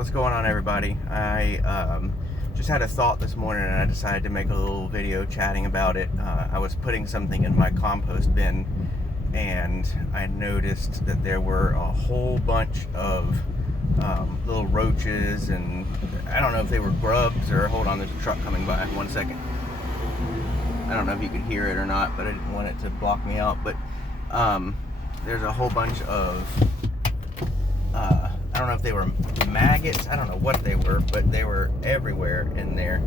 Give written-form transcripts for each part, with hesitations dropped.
What's going on, everybody? I just had a thought this morning and I decided to make a little video chatting about it. I was putting something in my compost bin and I noticed that there were a whole bunch of little roaches, and I don't know if they were grubs or, hold on, there's a truck coming by, 1 second. I don't know if you could hear it or not, but I didn't want it to block me out. But there's a whole bunch of I don't know if they were maggots, I don't know what they were, but they were everywhere in there.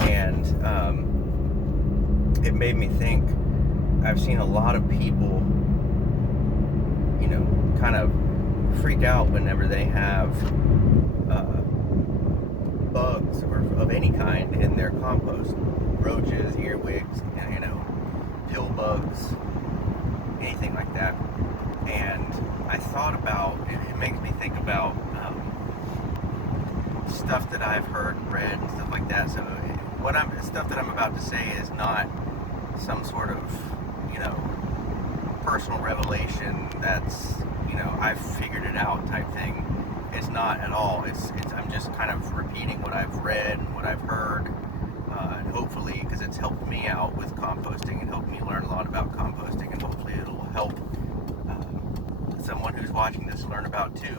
And it made me think, I've seen a lot of people, kind of freak out whenever they have bugs or of any kind in their compost. Roaches, earwigs, pill bugs, anything like that. And I thought about, it makes me think about stuff that I've heard and read and stuff like that. So stuff that I'm about to say is not some sort of, personal revelation that's, I've figured it out type thing. It's not at all. It's I'm just kind of repeating what I've read and what I've heard, and hopefully, because it's helped me out with composting and helped me learn a lot about composting, and hopefully it'll help someone who's watching this learn about too.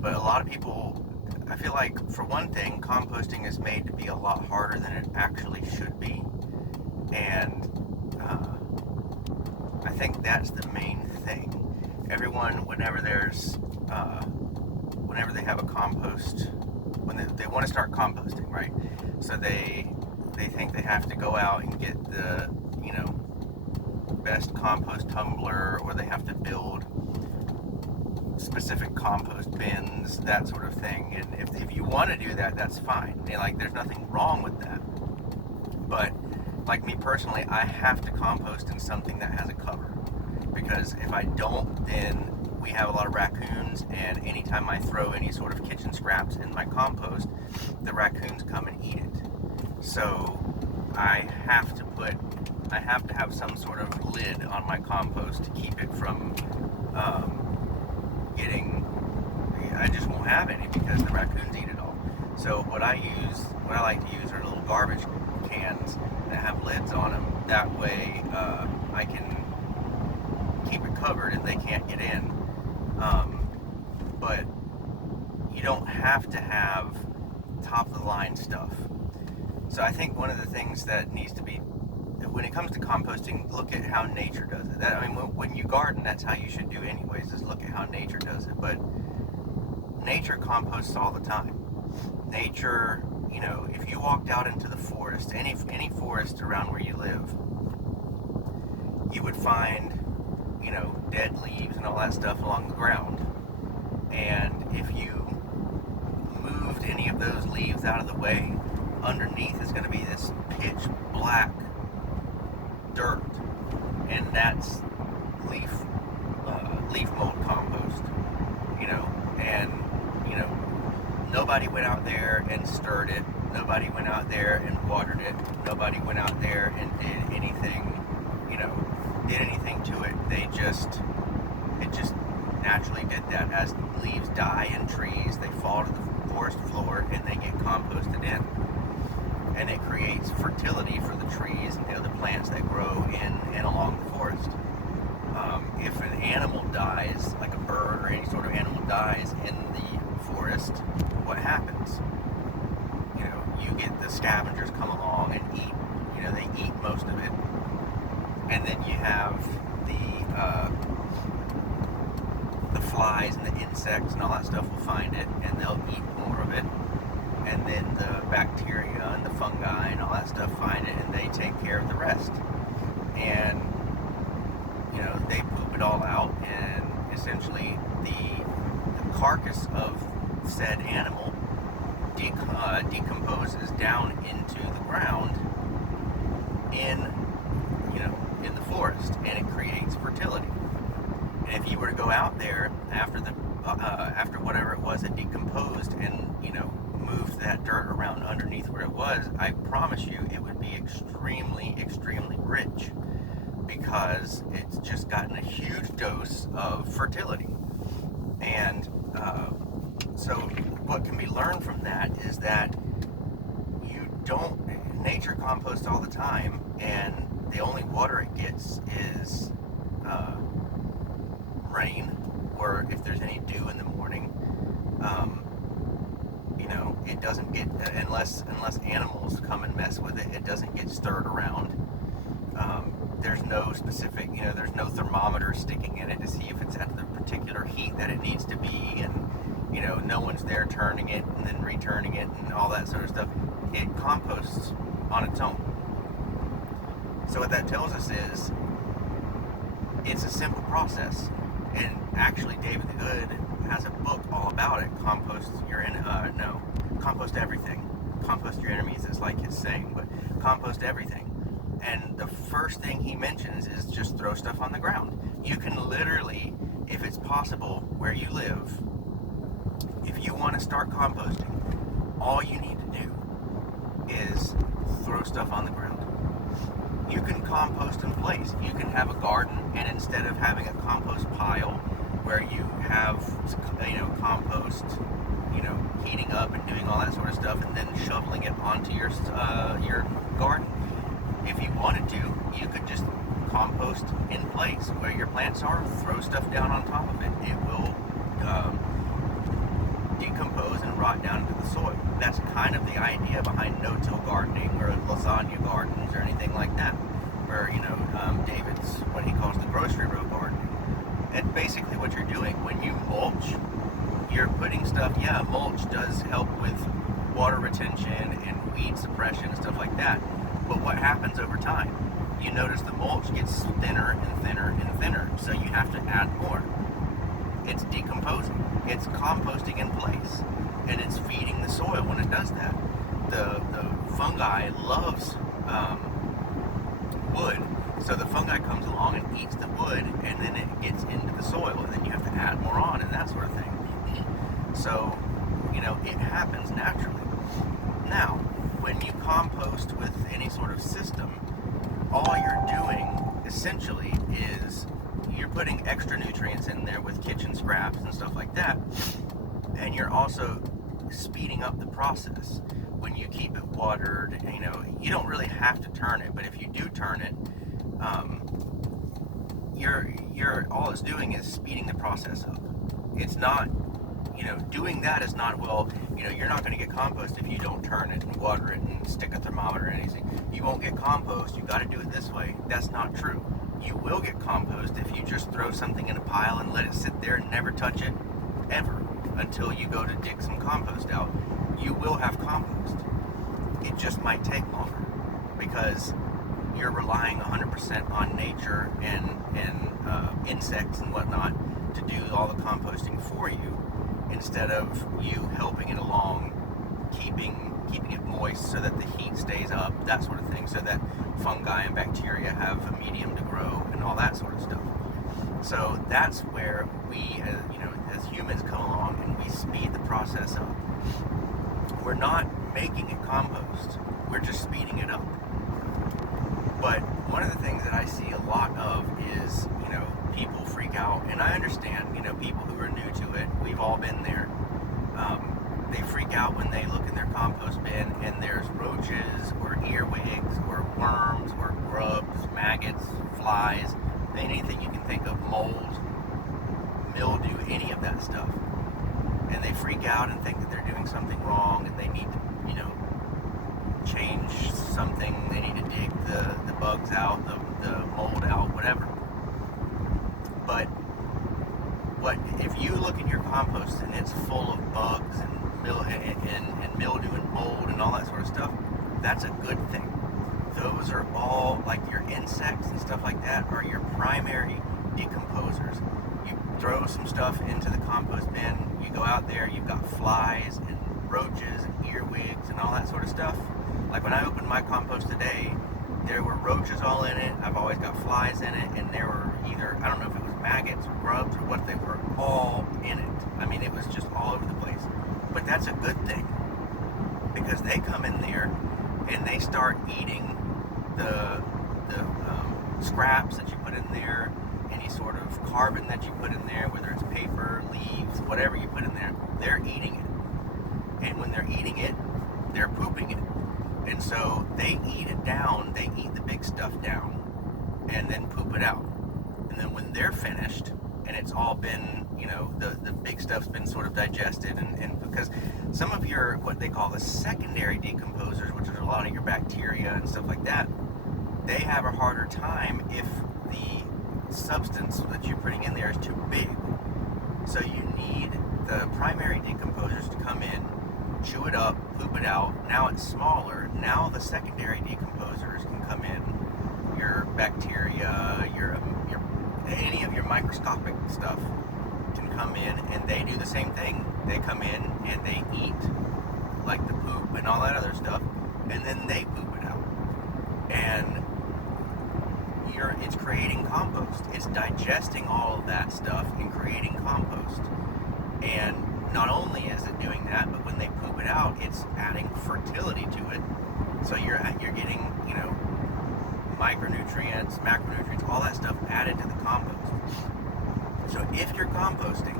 But a lot of people, I feel like, for one thing, composting is made to be a lot harder than it actually should be, and I think that's the main thing. Everyone, whenever they have a compost, when they want to start composting, right? So they think they have to go out and get the best compost tumbler, or they have to build specific compost bins, that sort of thing. And if you want to do that, that's fine. There's nothing wrong with that. But like me personally, I have to compost in something that has a cover, because if I don't, then we have a lot of raccoons, and anytime I throw any sort of kitchen scraps in my compost, the raccoons come and eat it. So I have to have some sort of lid on my compost to keep it from I just won't have any, because the raccoons eat it all. So what I like to use are little garbage cans that have lids on them. That way I can keep it covered and they can't get in. But you don't have to have top of the line stuff. So I think one of the things that needs to be, when it comes to composting, look at how nature does it. When you garden, that's how you should do anyways, is look at how nature does it. But nature composts all the time. Nature, if you walked out into the forest, any forest around where you live, you would find, dead leaves and all that stuff along the ground. And if you moved any of those leaves out of the way, underneath is going to be this pitch black dirt, and that's leaf mold compost. And nobody went out there and stirred it, nobody went out there and watered it, nobody went out there and did anything to it. It just naturally did that. As leaves die in trees, they fall to the forest floor and they get composted in, and it creates fertility for the trees and the other plants that grow in and along the forest. If an animal dies, like a bird or any sort of animal dies in the forest, what happens? You get the scavengers come along and eat. They eat most of it, and then you have the flies and the insects and all that stuff will find it, and they'll eat more of it. And then the bacteria and the fungi and all that stuff find it, and they take care of the rest. And they poop it all out, and essentially the carcass of said animal decomposes down into the ground in the forest, and it creates fertility. And if you were to go out there after whatever it was that decomposed and moved that dirt around underneath where it was, I promise you it would be extremely, extremely rich, because it's just gotten a huge dose of fertility. And learn from that is that nature composts all the time, and the only water it gets is rain, or if there's any dew in the morning. It doesn't get, unless animals come and mess with it, it doesn't get stirred around. There's no specific, there's no thermometer sticking in it to see if it's at the particular heat that it needs to be, and no one's there turning it and then returning it and all that sort of stuff. It composts on its own. So what that tells us is it's a simple process. And actually, David Hood has a book all about it. Compost everything. Compost your enemies is like his saying, but compost everything. And the first thing he mentions is just throw stuff on the ground. You can literally, if it's possible where you live, if you want to start composting, all you need to do is throw stuff on the ground. You can compost in place. You can have a garden, and instead of having a compost pile where you have, compost, heating up and doing all that sort of stuff, and then shoveling it onto your garden, if you wanted to, you could just compost in place where your plants are. Throw stuff down on top of it. It will decompose and rot down into the soil. That's kind of the idea behind no-till gardening or lasagna gardens or anything like that, or David's what he calls the grocery row gardening. And basically what you're doing when you mulch, you're putting stuff. Yeah, mulch does help with water retention and weed suppression and stuff like that. But what happens over time? You notice the mulch gets thinner and thinner and thinner, so you have to add more. It's decomposing. It's composting in place, and it's feeding the soil when it does that. The fungi loves wood, so the fungi comes along and eats the wood, and then it gets into the soil, and then you have to add more on and that sort of thing. So, it happens naturally. Now, when you compost with any sort of system, all you're doing essentially is you're putting extra nutrients in there with kitchen scraps and stuff like that, and you're also speeding up the process. When you keep it watered, you don't really have to turn it, but if you do turn it, you're all it's doing is speeding the process up. It's not, doing that is not, you're not going to get compost if you don't turn it and water it and stick a thermometer or anything. You won't get compost, you got to do it this way. That's not true. You will get compost if you just throw something in a pile and let it sit there and never touch it, ever, until you go to dig some compost out. You will have compost. It just might take longer because you're relying 100% on nature and insects and whatnot to do all the composting for you, instead of you helping it along, keeping it moist so that the heat stays up, that sort of thing, so that fungi and bacteria have a medium to grow and all that sort of stuff. So that's where we, as humans, come along and we speed the process up. We're not making it compost, we're just speeding it up. But one of the things that I see a lot of is, people freak out, and I understand, people who are new to it, we've all been there. They freak out when they look in their compost bin and there's roaches or earwigs or worms or grubs, maggots, flies, anything you can think of, mold, mildew, any of that stuff. And they freak out and think that they're doing something wrong and they need to, change something. They need to dig the bugs out, the mold out, whatever. But if you look in your compost and it's full of bugs and mildew and mold and all that sort of stuff, that's a good thing. Those are all, like your insects and stuff like that, are your primary decomposers. You throw some stuff into the compost bin, you go out there, you've got flies and roaches and earwigs and all that sort of stuff. Like when I opened my compost today, there were roaches all in it. I've always got flies in it, and there were either, I don't know if it was maggots or grubs or what, they were all in it. I mean, it was just all over the place. But that's a good thing, because they come in there and they start eating the scraps that you put in there, any sort of carbon that you put in there, whether it's paper, leaves, whatever you put in there, they're eating it. and when they're eating it, they're pooping it. And so they eat it down, they eat the big stuff down, and then poop it out. And then when they're finished, and it's all been, the big stuff's been sort of digested, and because some of your, what they call the secondary decomposers, which are a lot of your bacteria and stuff like that, they have a harder time if the substance that you're putting in there is too big. So you need the primary decomposers to come in, chew it up, poop it out. Now it's smaller. Now the secondary decomposers can come in. Your bacteria, your any of your microscopic stuff can come in, and they do the same thing. They come in and they eat like the poop and all that other stuff, and then they poop it out. And it's creating compost. It's digesting all of that stuff and creating compost. And not only is it doing that, but when they poop it out, it's adding fertility to it. So you're getting, micronutrients, macronutrients, all that stuff added to the compost. So if you're composting,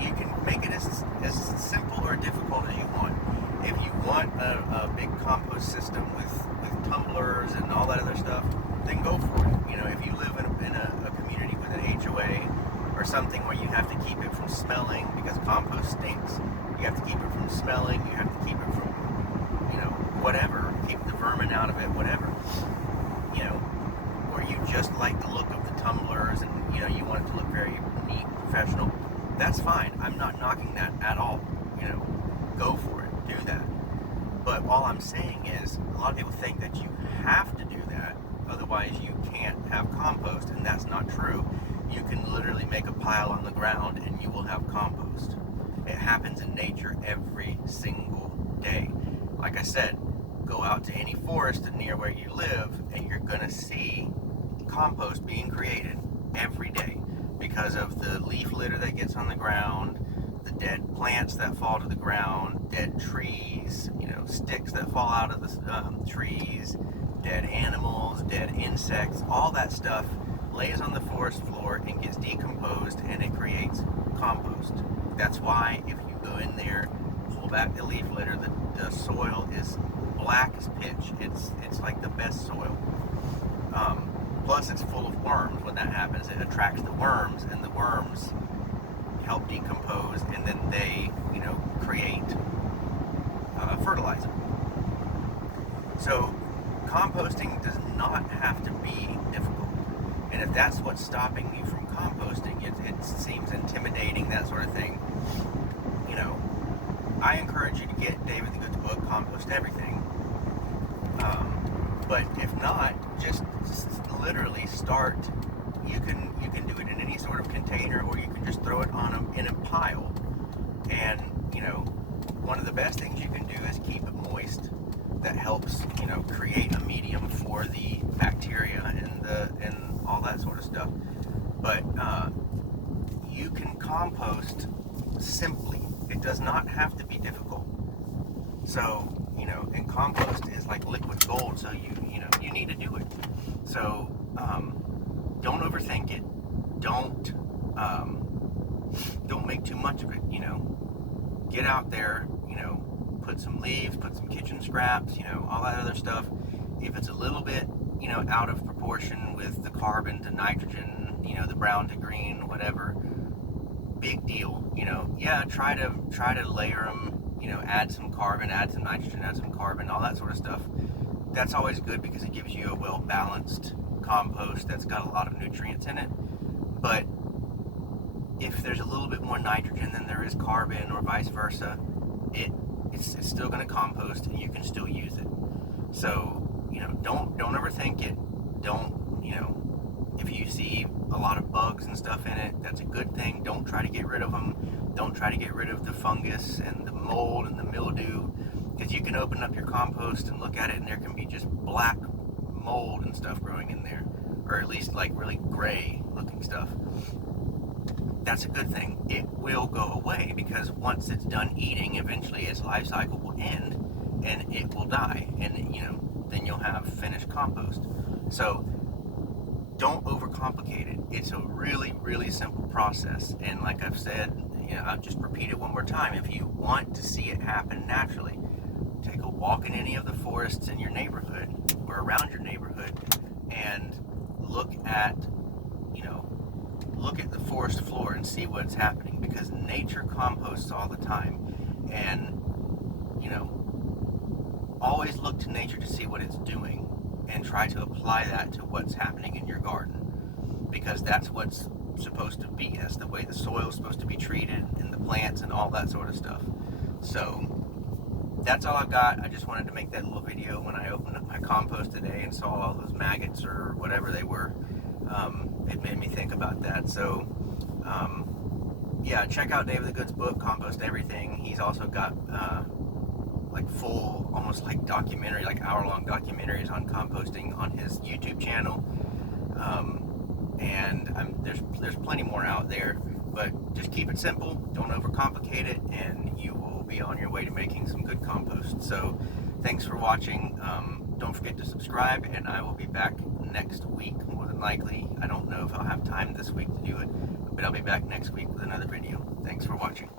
you can make it as simple or difficult as you want. If you want a big compost system with tumblers and all that other stuff, then go for it. If you live in a community with an HOA or something where you have to keep it from smelling, because compost stinks, you have to keep it from smelling, you have to keep it from, whatever, keep the vermin out of it, whatever, or you just like the look of the tumblers and, you want it to look very neat, professional, that's fine. I'm not knocking that at all. Go for it, do that. But all I'm saying is, a lot of people think that you have to do that, otherwise you can't have compost, and that's not true. You can literally make a pile on the ground and you will have compost. It happens in nature every single day. Like I said, go out to any forest near where you live and you're going to see compost being created every day because of the leaf litter that gets on the ground, the dead plants that fall to the ground, dead trees, sticks that fall out of the trees, dead animals, dead insects, all that stuff lays on the forest floor and gets decomposed, and it creates compost. That's why if you go in there, pull back the leaf litter, the soil is black as pitch. It's like the best soil. Plus it's full of worms. When that happens, it attracts the worms, and the worms help decompose, and then they, create fertilizer. So composting does not have to be difficult. And if that's what's stopping you from composting, it seems intimidating, that sort of thing, I encourage you to get David the Good's book, Compost Everything. But if not, just literally start. You can do it in any sort of container, or you can just throw it in a pile. And one of the best things you can do is keep it moist. That helps create a medium for the bacteria and all that sort of stuff. But you can compost simply. It does not have to be difficult. So and compost is like liquid gold. So you need to do it. So don't overthink it. Don't make too much of it. Get out there. Put some leaves, put some kitchen scraps. All that other stuff. If it's a little bit out of proportion with the carbon to nitrogen, the brown to green, whatever, big deal. Try to layer them. Add some carbon, add some nitrogen, add some carbon, all that sort of stuff. That's always good because it gives you a well-balanced compost that's got a lot of nutrients in it. But if there's a little bit more nitrogen than there is carbon, or vice versa, it's still going to compost, and you can still use it. So don't overthink it. Don't if you see a lot of bugs and stuff in it, that's a good thing. Don't try to get rid of them. Don't try to get rid of the fungus and the mold and the mildew, because you can open up your compost and look at it, and there can be just black mold and stuff growing in there, or at least like really gray looking stuff. That's a good thing. It will go away, because once it's done eating, eventually its life cycle will end and it will die, and then you'll have finished compost. So don't overcomplicate it. It's a really, really simple process, and like I've said, I'll just repeat it one more time. If you want to see it happen naturally, take a walk in any of the forests in your neighborhood or around your neighborhood and look at the forest floor and see what's happening, because nature composts all the time. And always look to nature to see what it's doing and try to apply that to what's happening in your garden, because that's what's supposed to be. That's the way the soil is supposed to be treated, and the plants and all that sort of stuff. So that's all I've got. I just wanted to make that little video when I opened up my compost today and saw all those maggots or whatever they were. It made me think about that. So yeah, check out David the Good's book, Compost Everything. He's also got like full, almost like documentary, like hour-long documentaries on composting on his YouTube channel. And there's plenty more out there, but just keep it simple, don't overcomplicate it, and you will be on your way to making some good compost. So thanks for watching. Don't forget to subscribe, and I will be back next week, more than likely. I don't know if I'll have time this week to do it, but I'll be back next week with another video. Thanks for watching.